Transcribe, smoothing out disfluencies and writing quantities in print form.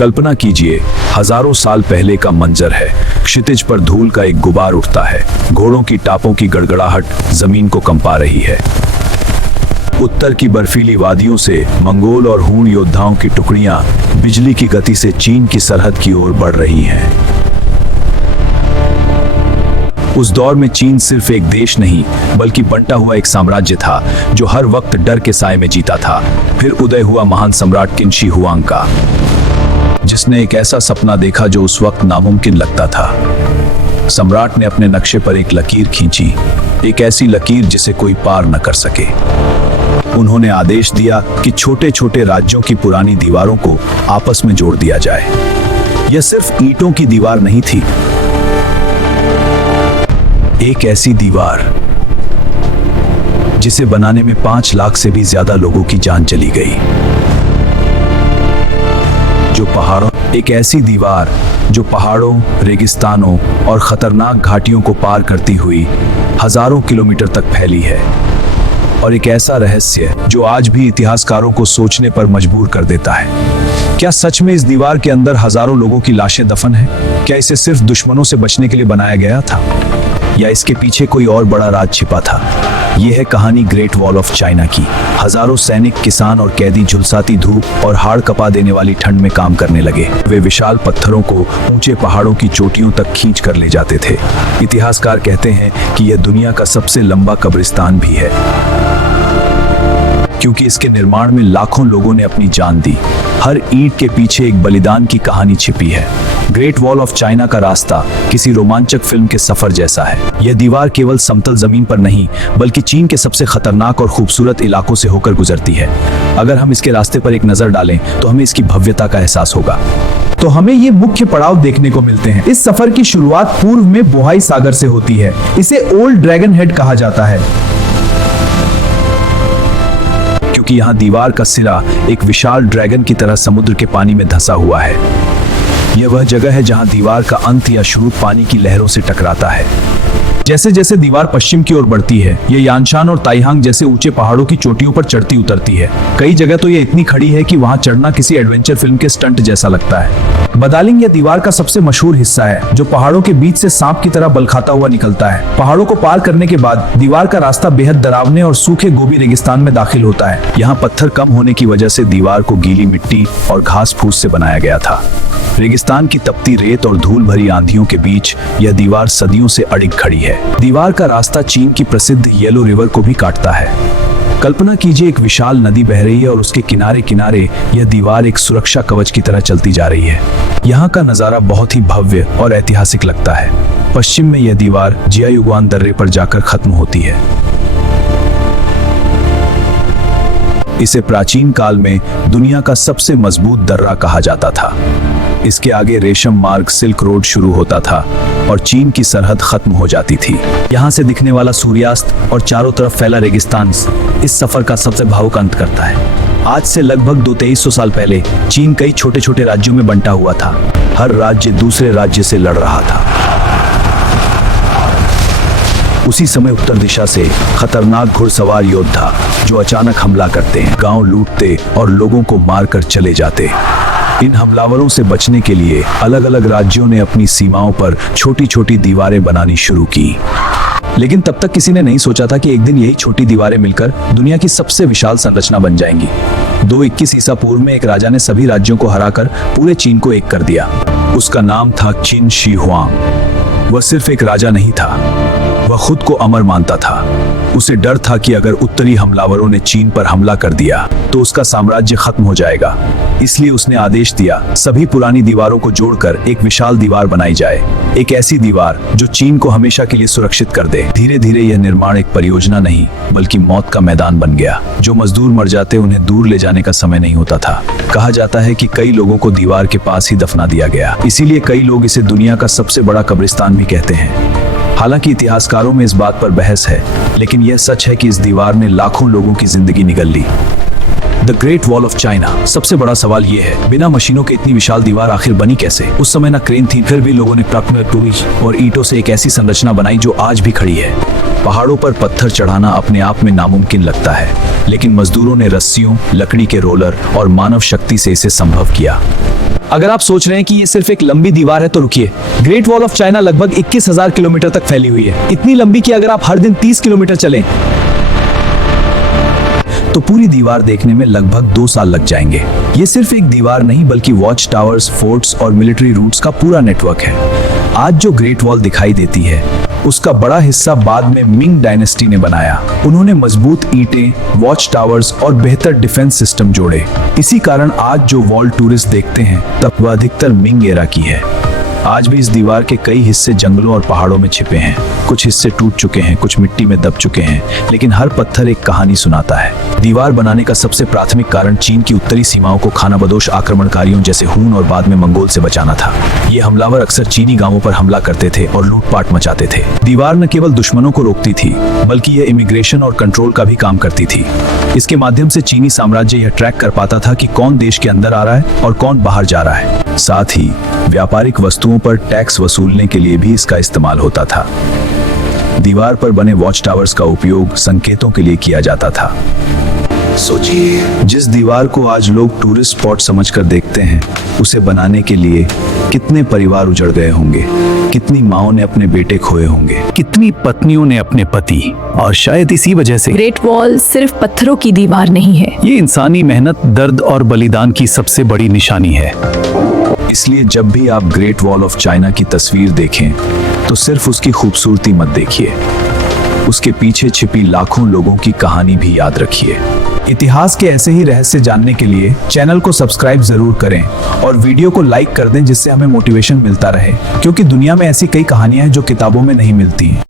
कल्पना कीजिए, हजारों साल पहले का मंजर है। क्षितिज पर धूल का एक गुबार उठता है, घोड़ों की टापों की गड़गड़ाहट जमीन को कंपा रही है। उत्तर की बर्फीली वादियों से मंगोल और हूण योद्धाओं की टुकड़ियां बिजली की गति से चीन की सरहद की ओर बढ़ रही हैं। उस दौर में चीन सिर्फ एक देश नहीं, बल्कि बंटा हुआ एक साम्राज्य था जो हर वक्त डर के साए में जीता था। फिर उदय हुआ महान सम्राट किन शी हुआंग का, जिसने एक ऐसा सपना देखा जो उस वक्त नामुमकिन लगता था। सम्राट ने अपने नक्शे पर एक लकीर खींची, एक ऐसी लकीर जिसे कोई पार न कर सके। उन्होंने आदेश दिया कि छोटे छोटे राज्यों की पुरानी दीवारों को आपस में जोड़ दिया जाए। यह सिर्फ ईंटों की दीवार नहीं थी, एक ऐसी दीवार जिसे बनाने में 5 लाख से भी ज्यादा लोगों की जान चली गई। एक ऐसी दीवार जो पहाड़ों, रेगिस्तानों और खतरनाक घाटियों को पार करती हुई हजारों किलोमीटर तक फैली है। और एक ऐसा रहस्य जो आज भी इतिहासकारों को सोचने पर मजबूर कर देता है। क्या सच में इस दीवार के अंदर हजारों लोगों की लाशें दफन हैं? क्या इसे सिर्फ दुश्मनों से बचने के लिए बनाया गया था, या इसके पीछे कोई और बड़ा राज छिपा था? यह है कहानी ग्रेट वॉल ऑफ चाइना की। हजारों सैनिक, किसान और कैदी झुलसाती धूप और हाड़ कपा देने वाली ठंड में काम करने लगे। वे विशाल पत्थरों को ऊंचे पहाड़ों की चोटियों तक खींच कर ले जाते थे। इतिहासकार कहते हैं कि यह दुनिया का सबसे लंबा कब्रिस्तान भी है, क्योंकि इसके निर्माण में लाखों लोगों ने अपनी जान दी। हर ईंट के पीछे एक बलिदान की कहानी छिपी है। ग्रेट वॉल ऑफ चाइना का रास्ता किसी रोमांचक फिल्म के सफर जैसा है। यह दीवार केवल समतल जमीन पर नहीं, बल्कि चीन के सबसे खतरनाक और खूबसूरत इलाकों से होकर गुजरती है। अगर हम इसके रास्ते पर एक नजर डालें तो हमें इसकी भव्यता का एहसास होगा। तो हमें ये मुख्य पड़ाव देखने को मिलते हैं। इस सफर की शुरुआत पूर्व में बोहाई सागर से होती है। इसे ओल्ड ड्रैगन हेड कहा जाता है, क्योंकि यहाँ दीवार का सिरा एक विशाल ड्रैगन की तरह समुद्र के पानी में धंसा हुआ है। यह वह जगह है जहाँ दीवार का अंत या शुरू पानी की लहरों से टकराता है। जैसे जैसे दीवार पश्चिम की ओर बढ़ती है, यह यानशान और ताइहांग जैसे ऊंचे पहाड़ों की चोटियों पर चढ़ती उतरती है। कई जगह तो यह इतनी खड़ी है कि वहां चढ़ना किसी एडवेंचर फिल्म के स्टंट जैसा लगता है। बदालिंग यह दीवार का सबसे मशहूर हिस्सा है, जो पहाड़ों के बीच से सांप की तरह बल खाता हुआ निकलता है। पहाड़ों को पार करने के बाद दीवार का रास्ता बेहद डरावने और सूखे गोबी रेगिस्तान में दाखिल होता है। यहाँ पत्थर कम होने की वजह से दीवार को गीली मिट्टी और घास फूस से बनाया गया था। रेगिस्तान की तपती रेत और धूल भरी आंधियों के बीच यह दीवार सदियों से अड़िग खड़ी है। दीवार का रास्ता चीन की प्रसिद्ध येलो रिवर को भी काटता है। कल्पना कीजिए, एक विशाल नदी बह रही है और उसके किनारे किनारे यह दीवार एक सुरक्षा कवच की तरह चलती जा रही है। यहाँ का नजारा बहुत ही भव्य और ऐतिहासिक लगता है। पश्चिम में यह दीवार जियायुग्वान दर्रे पर जाकर खत्म होती है। इसे प्राचीन काल में दुनिया का सबसे मजबूत दर्रा कहा जाता था। इसके आगे रेशम मार्ग सिल्क रोड शुरू होता था और चीन की सरहद खत्म हो जाती थी। यहाँ से दिखने वाला सूर्यास्त और चारों तरफ फैला रेगिस्तान इस सफर का सबसे भावुक अंत करता है। आज से लगभग 2300 साल पहले चीन कई छोटे छोटे राज्यों में बंटा हुआ था। हर राज्य दूसरे राज्य से लड़ रहा था। उसी समय उत्तर दिशा से खतरनाक घुड़सवार योद्धा जो अचानक हमला करते हैं, गांव लूटते और लोगों को मारकर चले जाते। इन हमलावरों से बचने के लिए अलग अलग राज्यों ने अपनी सीमाओं पर छोटी छोटी दीवारें बनानी शुरू की। लेकिन तब तक किसी ने नहीं सोचा था कि एक दिन यही छोटी दीवारें मिलकर दुनिया की सबसे विशाल संरचना बन जाएंगी। 221 ईसा पूर्व में एक राजा ने सभी राज्यों को हराकर पूरे चीन को एक कर दिया। उसका नाम था किन शी हुआंग। वह सिर्फ एक राजा नहीं था, वह खुद को अमर मानता था। उसे डर था कि अगर उत्तरी हमलावरों ने चीन पर हमला कर दिया तो उसका साम्राज्य खत्म हो जाएगा। इसलिए उसने आदेश दिया, सभी पुरानी दीवारों को जोड़कर एक विशाल दीवार बनाई जाए। एक ऐसी दीवार जो चीन को हमेशा के लिए सुरक्षित कर दे। धीरे धीरे यह निर्माण एक परियोजना नहीं, बल्कि मौत का मैदान बन गया। जो मजदूर मर जाते उन्हें दूर ले जाने का समय नहीं होता था। कहा जाता है कि कई लोगों को दीवार के पास ही दफना दिया गया। इसीलिए कई लोग इसे दुनिया का सबसे बड़ा कब्रिस्तान भी कहते हैं। हालांकि इतिहासकारों में इस बात पर बहस है, लेकिन यह सच है कि इस दीवार ने लाखों लोगों की जिंदगी निगल ली। The great wall of China. सबसे बड़ा सवाल यह है, बिना मशीनों के इतनी विशाल दीवार आखिर बनी कैसे? उस समय न क्रेन थी, फिर भी लोगों ने प्राकृतिक टूल्स और ईंटों से एक ऐसी संरचना बनाई जो आज भी खड़ी है। पहाड़ों पर पत्थर चढ़ाना अपने आप में नामुमकिन लगता है, लेकिन मजदूरों ने रस्सियों, लकड़ी के रोलर और मानव शक्ति से इसे संभव किया। अगर आप सोच रहे हैं कि ये सिर्फ एक लंबी दीवार है तो रुकिए। ग्रेट वॉल ऑफ चाइना लगभग 21,000 किलोमीटर तक फैली हुई है, इतनी लंबी कि अगर आप हर दिन 30 किलोमीटर चलें तो पूरी दीवार देखने में लगभग 2 साल लग जाएंगे। ये सिर्फ एक दीवार नहीं बल्कि वॉच टावर्स, फोर्ट्स और मिलिट्री रूट्स का पूरा नेटवर्क है। आज जो ग्रेट वॉल दिखाई देती है उसका बड़ा हिस्सा बाद में मिंग डायनेस्टी ने बनाया। उन्होंने मजबूत ईंटें, वॉच टावर्स और बेहतर डिफेंस सिस्टम जोड़े। इसी कारण आज जो वॉल टूरिस्ट देखते हैं तब वह अधिकतर मिंग एरा की है। आज भी इस दीवार के कई हिस्से जंगलों और पहाड़ों में छिपे हैं। कुछ हिस्से टूट चुके हैं, कुछ मिट्टी में दब चुके हैं, लेकिन हर पत्थर एक कहानी सुनाता है। दीवार बनाने का सबसे प्राथमिक कारण चीन की उत्तरी सीमाओं को खानाबदोश आक्रमणकारियों जैसे हुन और बाद में मंगोल से बचाना था। ये हमलावर अक्सर चीनी गांवों पर हमला करते थे और लूटपाट मचाते थे। दीवार न केवल दुश्मनों को रोकती थी बल्कि यह इमिग्रेशन और कंट्रोल का भी काम करती थी। इसके माध्यम से चीनी साम्राज्य यह ट्रैक कर पाता था कि कौन देश के अंदर आ रहा है और कौन बाहर जा रहा है। साथ ही व्यापारिक वस्तुओं पर टैक्स वसूलने के लिए भी इसका इस्तेमाल होता था। दीवार पर बने वॉच टावर्स का उपयोग संकेतों के लिए किया जाता था। सोचिए, जिस दीवार को आज लोग टूरिस्ट स्पॉट समझकर देखते हैं, उसे बनाने के लिए कितने परिवार उजड़ गए होंगे, कितनी माओं ने अपने बेटे खोए होंगे, कितनी पत्नियों ने अपने पति, और शायद इसी वजह से ग्रेट वॉल सिर्फ पत्थरों की दीवार नहीं है, ये इंसानी मेहनत, दर्द और बलिदान की सबसे बड़ी निशानी है। इसलिए जब भी आप ग्रेट वॉल ऑफ चाइना की तस्वीर देखें तो सिर्फ उसकी खूबसूरती मत देखिए, उसके पीछे छिपी लाखों लोगों की कहानी भी याद रखिए। इतिहास के ऐसे ही रहस्य जानने के लिए चैनल को सब्सक्राइब जरूर करें और वीडियो को लाइक कर दें, जिससे हमें मोटिवेशन मिलता रहे, क्योंकि दुनिया में ऐसी कई कहानियां हैं जो किताबों में नहीं मिलती।